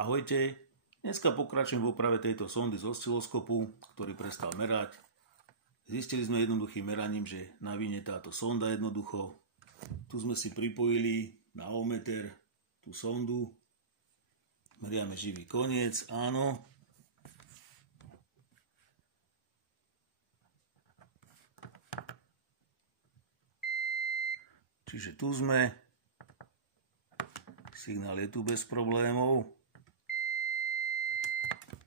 Ahojte, dneska pokračujem v oprave tejto sondy z osciloskopu, ktorý prestal merať. Zistili sme jednoduchým meraním, že navinie táto sonda jednoducho. Tu sme si pripojili na ohmmeter tú sondu. Meriame živý koniec, áno. Čiže tu sme. Signál je tu bez problémov.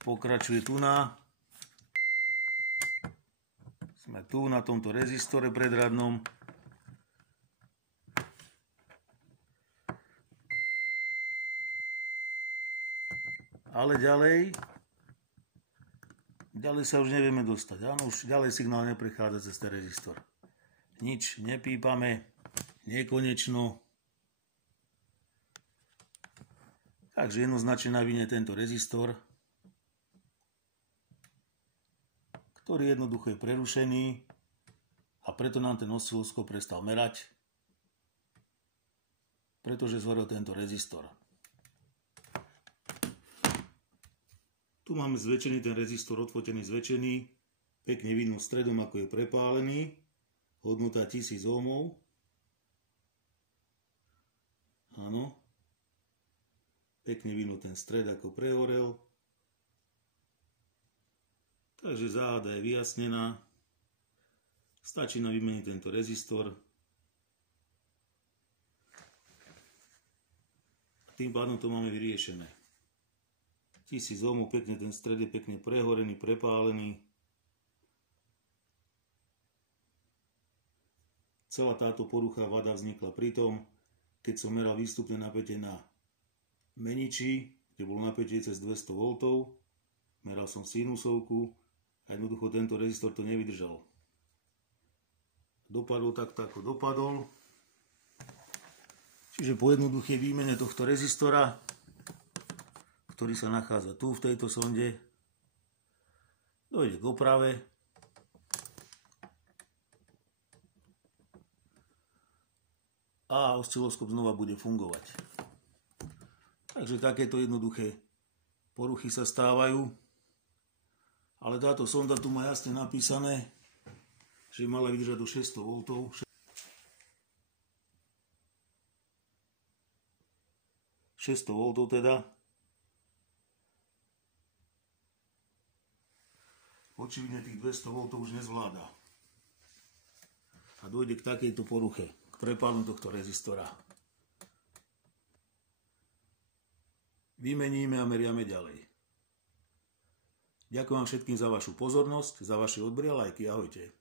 Pokračuje tu na. Sme tu na tomto rezistore predradnom. Ale ďalej sa už nevieme dostať. Áno, už ďalej signál neprechádza cez ten rezistor. Nič nepípame, nekonečno. Takže jednoznačne navinie tento rezistor, ktorý jednoducho je prerušený a preto nám ten osciloskop prestal merať, pretože zhorel tento rezistor. Tu máme zväčšený ten rezistor, odfotený zväčšený, pekne vidno stredom, ako je prepálený, hodnota 1000 ohmov. Áno, pekne vidno ten stred, ako prehorel. Takže záhada je vyjasnená. Stačí nám vymeniť tento rezistor. A tým pádom to máme vyriešené. 1000 ohmov, pekne ten stred je pekne prehorený, prepálený. Celá táto porucha vada vznikla pri tom, keď som meral výstupné napätie na meniči, kde bolo napätie cez 200 V. Meral som sinusovku. A jednoducho tento rezistor to nevydržal. Dopadol takto, ako dopadol. Čiže po jednoduchej výmene tohto rezistora, ktorý sa nachádza tu v tejto sonde, dojde k oprave. A osciloskop znova bude fungovať. Takže takéto jednoduché poruchy sa stávajú. Ale táto sonda tu má jasne napísané, že mala vydržať do 600 V. 600 V teda. Očividne tých 200 V už nezvláda. A dojde k takejto poruche, k prepálu tohto rezistora. Vymeníme a meriame ďalej. Ďakujem vám všetkým za vašu pozornosť, za vaše odbery a lajky. Ahojte.